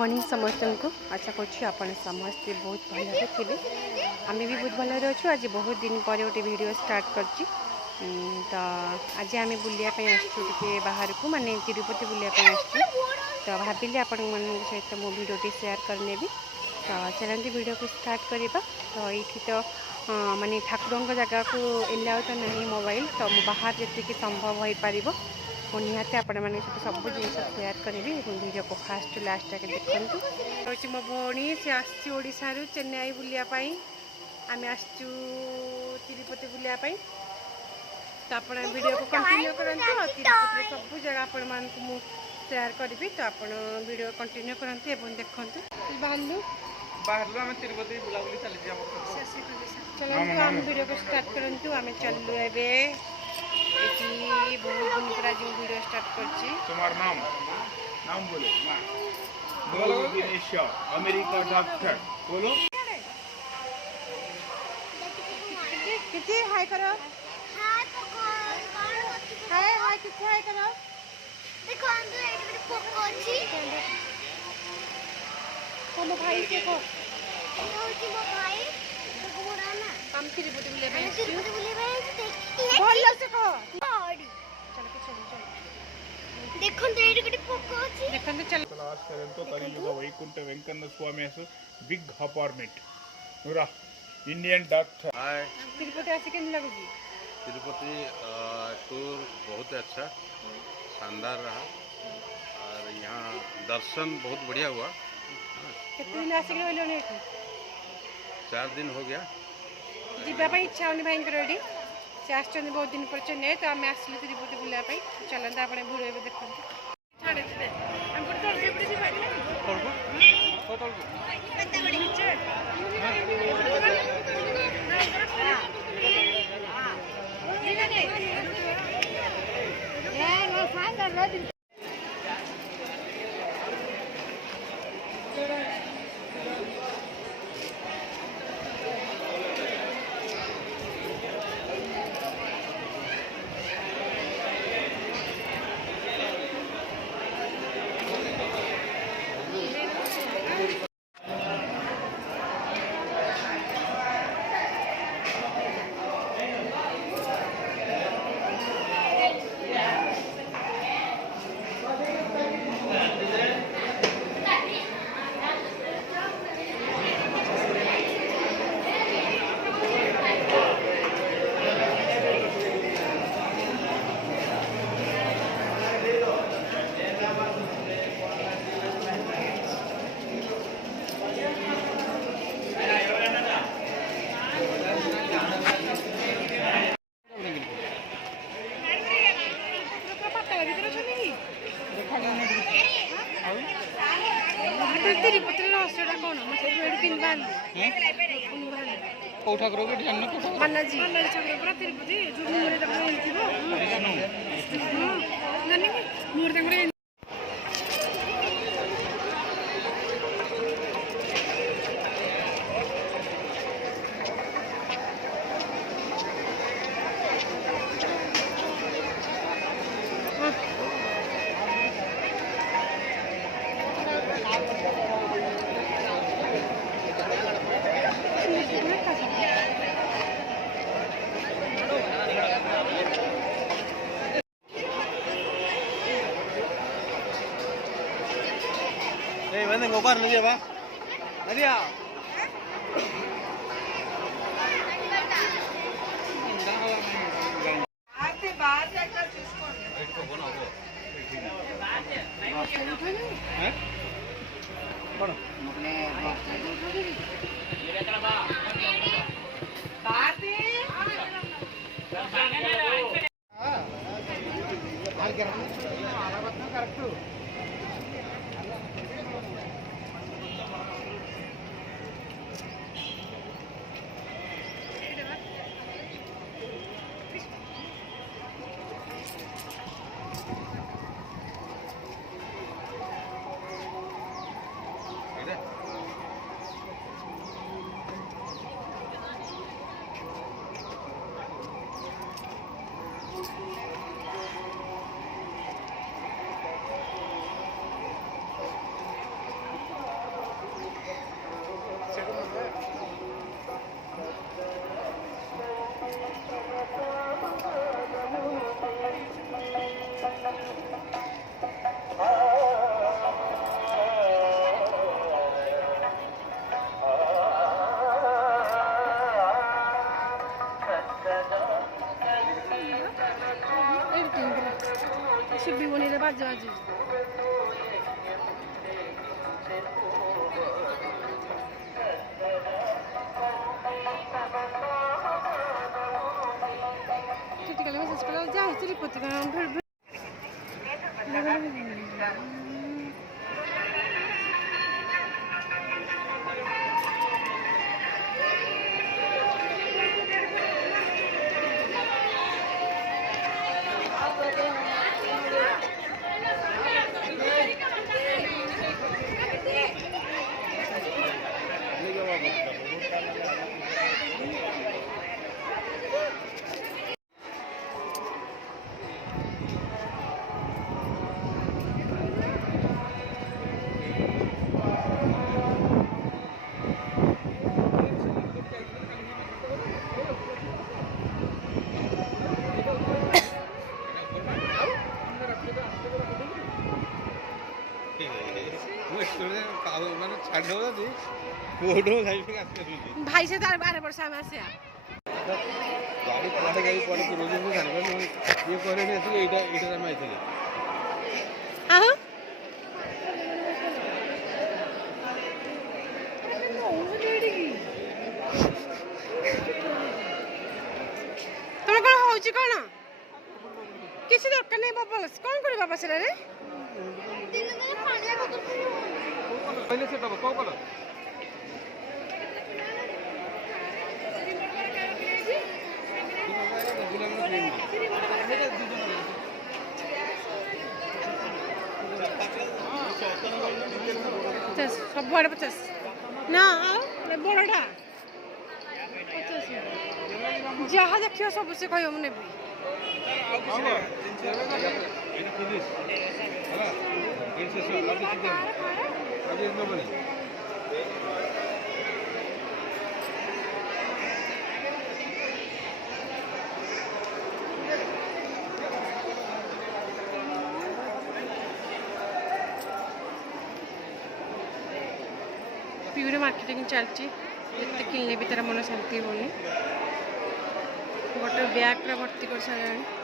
Morning समस्त को आशा कर समस्ते बहुत भलरे थे। आम भी बहुत भलरे अच्छु। आज बहुत दिन पर गोटे वीडियो स्टार्ट कर तो आज आम बुलायापी आसके बाहर को माने तिरुपति बुलायापी आसू। तो भाविली आपण सहित मो वीडियो शेयर करने भी। तो चलते वीडियो को स्टार्ट करवा। तो ये तो माने ठाकुर जगह को एलाउ तो नहीं मोबाइल, तो बाहर जी संभव हो पार मुझे निहाती आपण मैंने सब जिन शेयर करी। वीडियो को फास्ट लास्ट तक देखूँ। हूँ मो भौणी सी आशा चेन्नई बुलायापाई आम आसचु तिरुपति बुलायापाई। तो आप वीडियो को कंटिन्यू करंतु। तिरुपति सब जगह आपण मानक मु शेयर करी। तो आप वीडियो कंटिन्यू करंतु एवं देखंतु। बाहरलु बाहरलु आम तिरुपति बुलाबुली चली चलो आम वीडियो को स्टार्ट करंतु। आम चलु एबे एटी बहुत दिन पर आज वीडियो स्टार्ट करछि। तुम्हार नाम नाम बोलो। बोलो विनेश्वर अमेरिका डॉक्टर बोलो। किती हाय करो। हाय हाय किती हाय करो। देखो अंदर एक बड़ी पोको अछि। तुम भाई के को ये होची मो भाई तो गोरा ना हम तिरुपति बुले में तिरुपति बुले में देख बोल से को बॉडी चल के चल देखो तो एक बड़ी पोको अछि। देखन तो चल क्लास करें तो कलियुग वैकुंठ वेंकन्न स्वामी असो बिग अपार्टमेंट नूरा इंडियन डॉक्टर। हाय तिरुपति आसी के लगु जी। तिरुपति टूर बहुत अच्छा शानदार रहा और यहाँ दर्शन बहुत बढ़िया हुआ। कितने दिन आसी के होलो ने 4 दिन हो गया। जीवा पे इच्छा होनी भाई रेडी से आछन बहुत दिन पर चेन्नई। तो आम आसलु तिरुपति बुला पे चलंता आपण वीडियो में देखन छाड़े दे हम पर चल से जी भाई तोड़को को तोड़को पत्ता बड़ी नीचे हां ना सांग रोज तिरुपति रहस्यटा कौन को ठाकुर को ध्यान को बालाजी ठाकुर पूरा तिरुपति जो मोरे तक हेल्थिबो नानी मोरे तक मैंने गोपाल मुझे बा अरे आ आते बाहर जाकर चूसको इसको बनाओ हैं कौन बात करेक्ट ବାଜୁ ବାଜୁ ଟିକେ ମେସେଜ କଲା ଯା ତିରୁପତି ମାନେ ଛାଡ଼ି ଦେଉଛନ୍ତି କୋଉଠୁ ଖାଇକି ଆସିପାରିବି ଭାଇ ସେ ତାର 12 ବର୍ଷ ଆମେ ଆସିବା ଗାଡ଼ି କୁଆଡ଼େ ଗାଡ଼ି କୁଆଡ଼େ ପୁରଉଛନ୍ତି ମୁଁ ଜାଣିପାରୁନି ଇଏ କହିଲେଣି ଆସିକି ଏଇଟା ଆମେ ଆଇଥିଲେ ଆହୁ ତମର କଣ ହଉଛି କଣ କିଛି ଦରକାର ନାହିଁ ବାବା କଣ କରିବ ବାବା ସେଟାରେ କହିଲେ ସେ ବାବା କ'ଣ କଲ ସବୁଆଡ଼େ 50 ନା ଆଉ ବଡ଼ଟା ଯାହା ଦେଖିବ ସବୁ ସେ କହିବ ମୁଁ ନେବି ପିଉରେ ମାର୍କେଟିଂ ଚାଲିଛି ଯେତେ କିଣିଲେ ବି ତାର ମନ ଶାନ୍ତି ହେଉନି ଗୋଟେ ବ୍ୟାଗ୍ ପୁରା ଭର୍ତ୍ତି କରିସାରିଲାଣି